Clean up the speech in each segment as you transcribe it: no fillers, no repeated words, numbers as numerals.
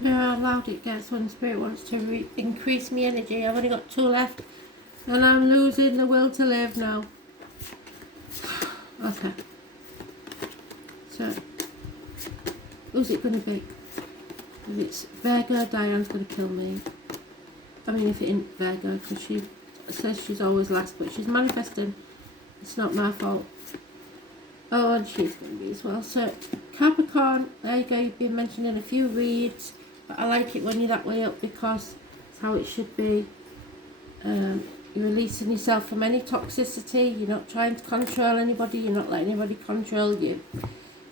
know how loud it gets when Spirit wants to increase my energy. I've only got 2 left and I'm losing the will to live now. Okay. So, who's it going to be? If it's Virgo, Diane's going to kill me. I mean, if it isn't Virgo, because she says she's always last, but she's manifesting. It's not my fault. Oh, and she's going to be as well. So, Capricorn, there you go. You've been mentioned in a few reads. But I like it when you're that way up because it's how it should be. You're releasing yourself from any toxicity. You're not trying to control anybody. You're not letting anybody control you.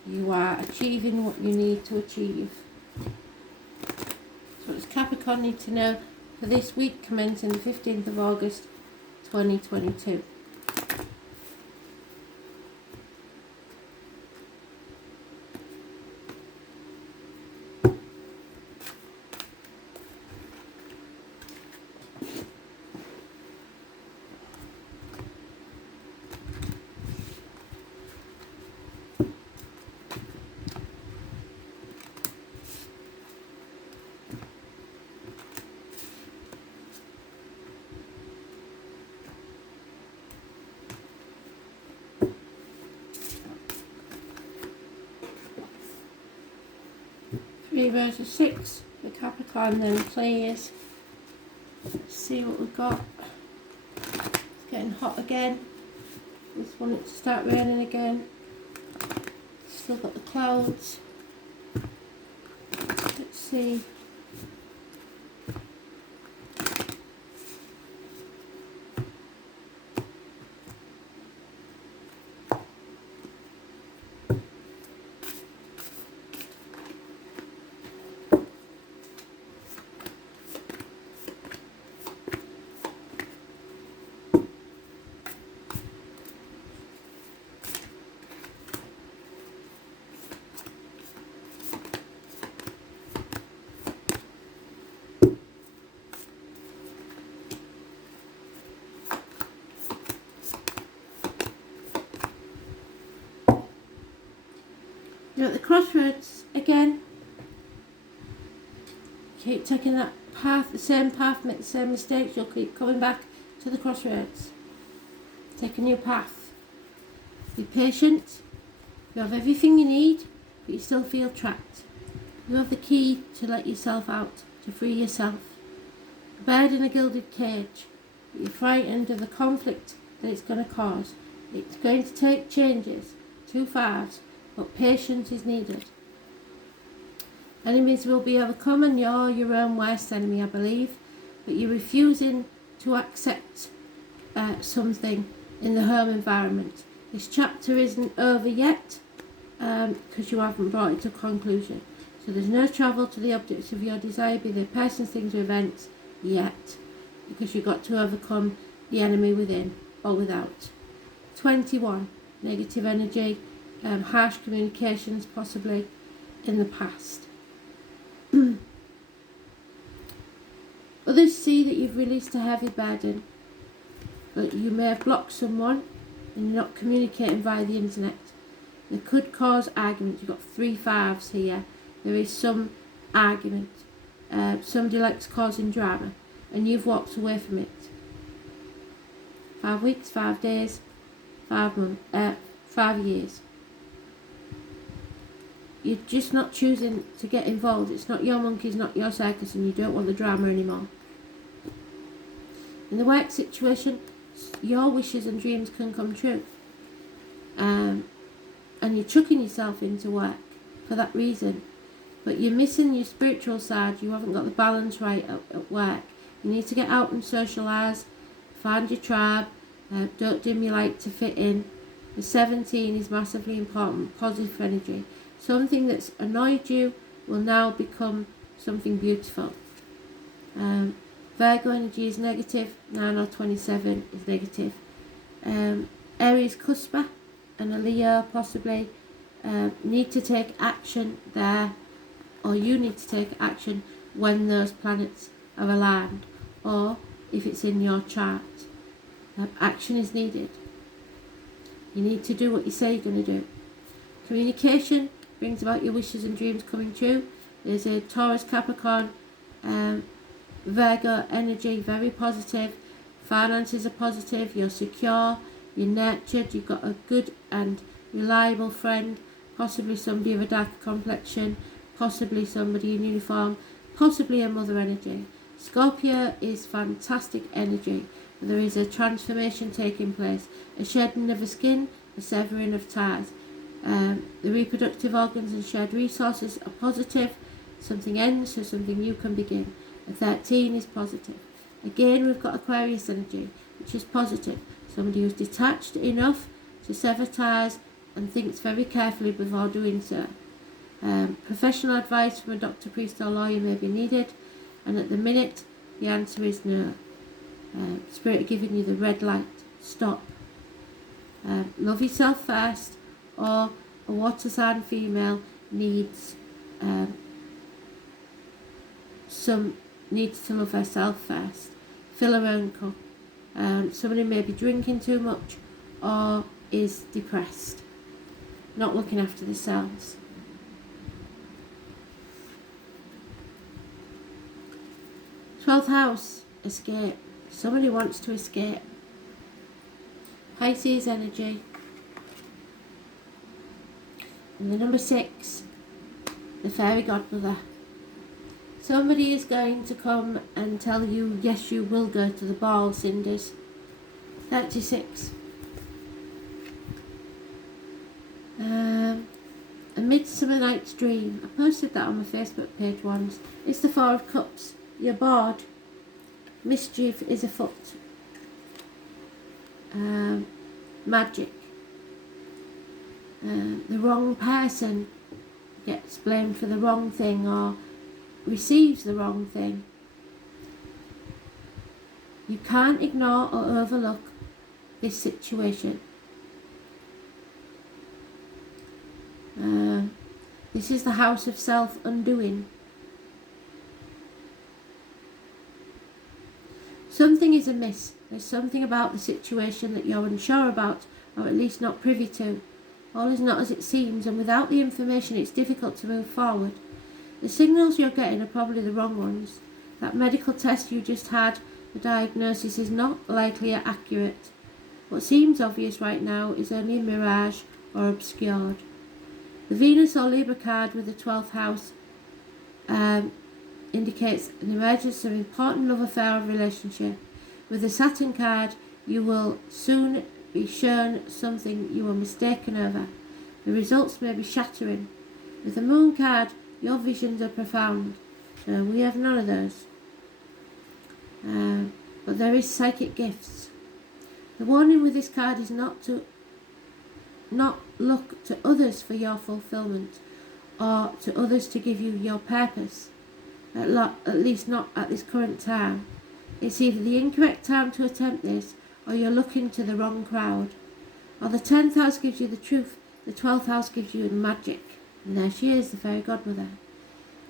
You are achieving what you need to achieve. So what does Capricorn need to know for this week commencing the 15th of August 2022? Versus 6 for Capricorn then, please. Let's see what we've got. It's getting hot again. Just want it to start raining again. Still got the clouds. Let's see. You're at the crossroads again. Keep taking that path, the same path, make the same mistakes. You'll keep coming back to the crossroads. Take a new path. Be patient. You have everything you need, but you still feel trapped. You have the key to let yourself out, to free yourself. A bird in a gilded cage, but you're frightened of the conflict that it's going to cause. It's going to take changes, 2 5s, but patience is needed. Enemies will be overcome and you're your own worst enemy, I believe, but you're refusing to accept something in the home environment. This chapter isn't over yet because you haven't brought it to conclusion. So there's no travel to the objects of your desire, be they persons, things or events, yet, because you've got to overcome the enemy within or without. 21, negative energy, harsh communications possibly in the past. Others see that you've released a heavy burden, but you may have blocked someone and you're not communicating via the internet. They could cause arguments. You've got 3 5s here. There is some argument. Somebody likes causing drama and you've walked away from it. 5 weeks, 5 days, 5 months, 5 years. You're just not choosing to get involved. It's not your monkeys, not your circus, and you don't want the drama anymore. In the work situation, your wishes and dreams can come true. And you're chucking yourself into work for that reason. But you're missing your spiritual side. You haven't got the balance right at work. You need to get out and socialise. Find your tribe. Don't dim your light to fit in. The 17 is massively important. Positive energy. Something that's annoyed you will now become something beautiful. Virgo energy is negative. 9 or 27 is negative. Aries cusper and a Leo possibly need to take action there, or you need to take action when those planets are aligned, or if it's in your chart. Action is needed. You need to do what you say you're going to do. Communication brings about your wishes and dreams coming true. There's a Taurus, Capricorn, Virgo energy, very positive. Finances are positive, you're secure, you're nurtured, you've got a good and reliable friend, possibly somebody of a darker complexion, possibly somebody in uniform, possibly a mother energy. Scorpio is fantastic energy. There is a transformation taking place, a shedding of a skin, a severing of ties. The reproductive organs and shared resources are positive. Something ends, so something new can begin. A 13 is positive. Again, we've got Aquarius energy, which is positive. Somebody who's detached enough to sever ties and thinks very carefully before doing so. Professional advice from a doctor, priest or lawyer may be needed, and at the minute the answer is no. Spirit giving you the red light, stop. Love yourself first, or a water sign female needs to love herself first. Fill her own cup. Somebody may be drinking too much or is depressed, not looking after themselves. Twelfth house, escape. Somebody wants to escape. Pisces energy. And the number 6, the fairy godmother. Somebody is going to come and tell you, yes, you will go to the ball, Cinders. 36. A Midsummer Night's Dream. I posted that on my Facebook page once. It's the 4 of Cups. You're bored. Mischief is afoot. Magic. The wrong person gets blamed for the wrong thing or receives the wrong thing. You can't ignore or overlook this situation. This is the house of self-undoing. Something is amiss. There's something about the situation that you're unsure about, or at least not privy to. All is not as it seems, and without the information it's difficult to move forward. The signals you're getting are probably the wrong ones. That medical test you just had, the diagnosis is not likely accurate. What seems obvious right now is only a mirage or obscured. The Venus or Libra card with the 12th house indicates an emergence of important love affair or relationship. With the Saturn card, you will soon be shown something you were mistaken over. The results may be shattering. With the Moon card, your visions are profound. So we have none of those. But there is psychic gifts. The warning with this card is not look to others for your fulfillment or to others to give you your purpose. At least not at this current time. It's either the incorrect time to attempt this, or you're looking to the wrong crowd. Or the 10th house gives you the truth, the 12th house gives you the magic. And there she is, the fairy godmother.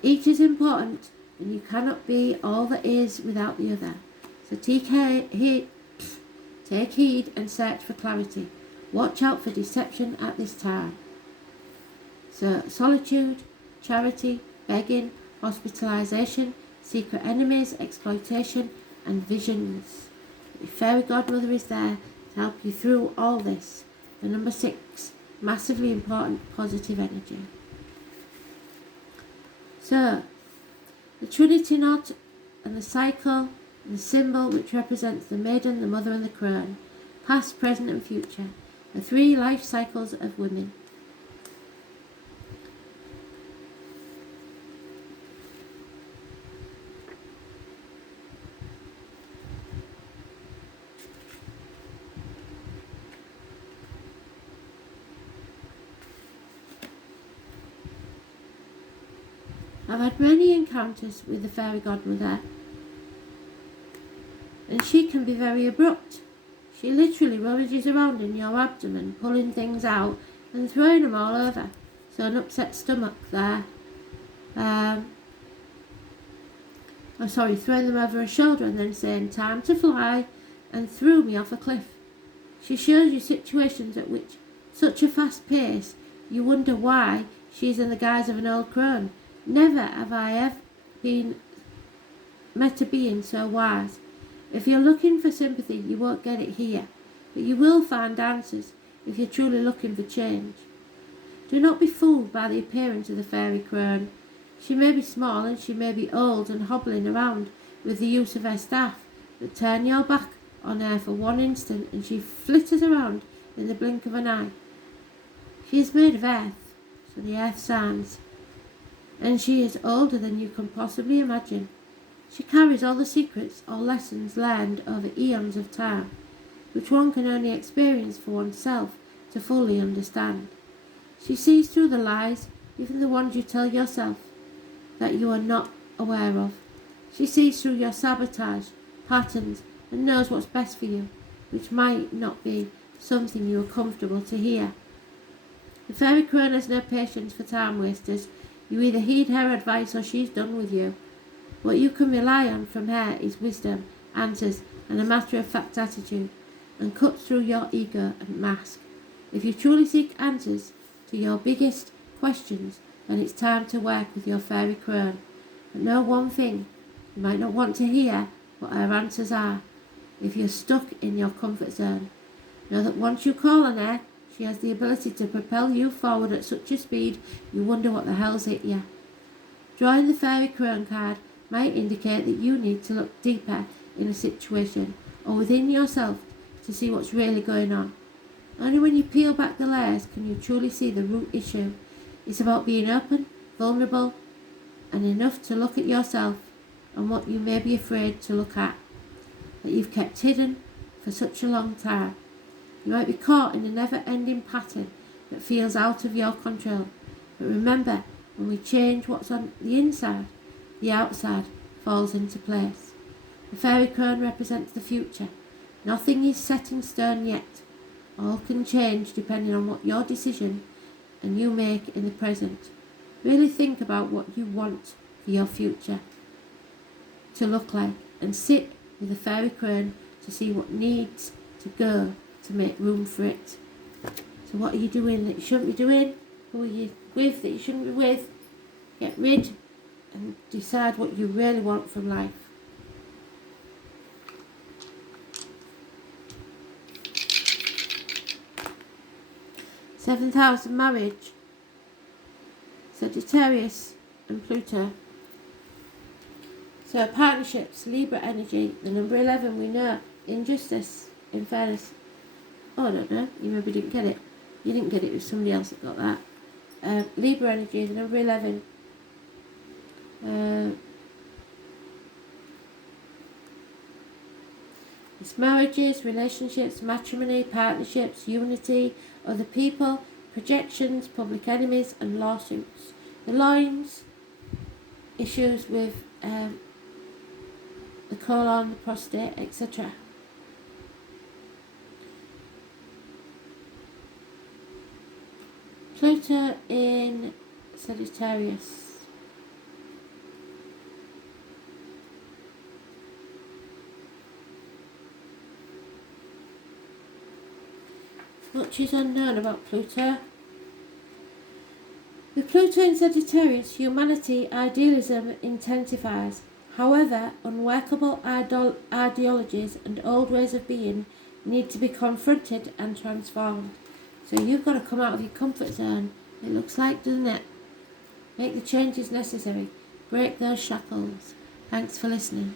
Each is important, and you cannot be all that is without the other. So take heed and search for clarity. Watch out for deception at this time. So solitude, charity, begging, hospitalisation, secret enemies, exploitation, and visions. The fairy godmother is there to help you through all this. The number 6, massively important positive energy. So, the Trinity knot and the cycle, and the symbol which represents the maiden, the mother and the crone, past, present and future, the 3 life cycles of women. I've had many encounters with the fairy godmother, and she can be very abrupt. She literally rummages around in your abdomen, pulling things out and throwing them all over. So an upset stomach there. Throwing them over her shoulder and then saying, time to fly, and threw me off a cliff. She shows you situations at which such a fast pace, you wonder why she's in the guise of an old crone. Never have I ever met a being so wise. If you're looking for sympathy, you won't get it here, but you will find answers if you're truly looking for change. Do not be fooled by the appearance of the fairy crone. She may be small and she may be old and hobbling around with the use of her staff, but turn your back on her for one instant and she flitters around in the blink of an eye. She is made of earth, so the earth sounds, and she is older than you can possibly imagine. She carries all the secrets or lessons learned over eons of time, which one can only experience for oneself to fully understand. She sees through the lies, even the ones you tell yourself that you are not aware of. She sees through your sabotage, patterns, and knows what's best for you, which might not be something you are comfortable to hear. The fairy crone has no patience for time wasters. You either heed her advice or she's done with you. What you can rely on from her is wisdom, answers, and a matter-of-fact attitude, and cut through your ego and mask. If you truly seek answers to your biggest questions, then it's time to work with your fairy crone. But know one thing, you might not want to hear what her answers are. If you're stuck in your comfort zone, know that once you call on her, she has the ability to propel you forward at such a speed you wonder what the hell's hit you. Drawing the fairy crone card might indicate that you need to look deeper in a situation or within yourself to see what's really going on. Only when you peel back the layers can you truly see the root issue. It's about being open, vulnerable, and enough to look at yourself and what you may be afraid to look at, that you've kept hidden for such a long time. You might be caught in a never-ending pattern that feels out of your control. But remember, when we change what's on the inside, the outside falls into place. The fairy crone represents the future. Nothing is set in stone yet. All can change depending on what your decision and you make in the present. Really think about what you want for your future to look like and sit with the fairy crone to see what needs to go to make room for it. So what are you doing that you shouldn't be doing? Who are you with that you shouldn't be with? Get rid and decide what you really want from life. Seventh house of marriage, Sagittarius and Pluto. So partnerships, Libra energy, the number 11 we know, injustice, in fairness. Oh, I don't know, you maybe didn't get it. You didn't get it, it was somebody else that got that. Libra energy, the number 11. It's marriages, relationships, matrimony, partnerships, unity, other people, projections, public enemies, and lawsuits. The lines, issues with the colon, the prostate, etc. Pluto in Sagittarius. Much is unknown about Pluto. With Pluto in Sagittarius, humanity idealism intensifies. However, unworkable ideologies and old ways of being need to be confronted and transformed. So you've got to come out of your comfort zone, it looks like, doesn't it? Make the changes necessary. Break those shackles. Thanks for listening.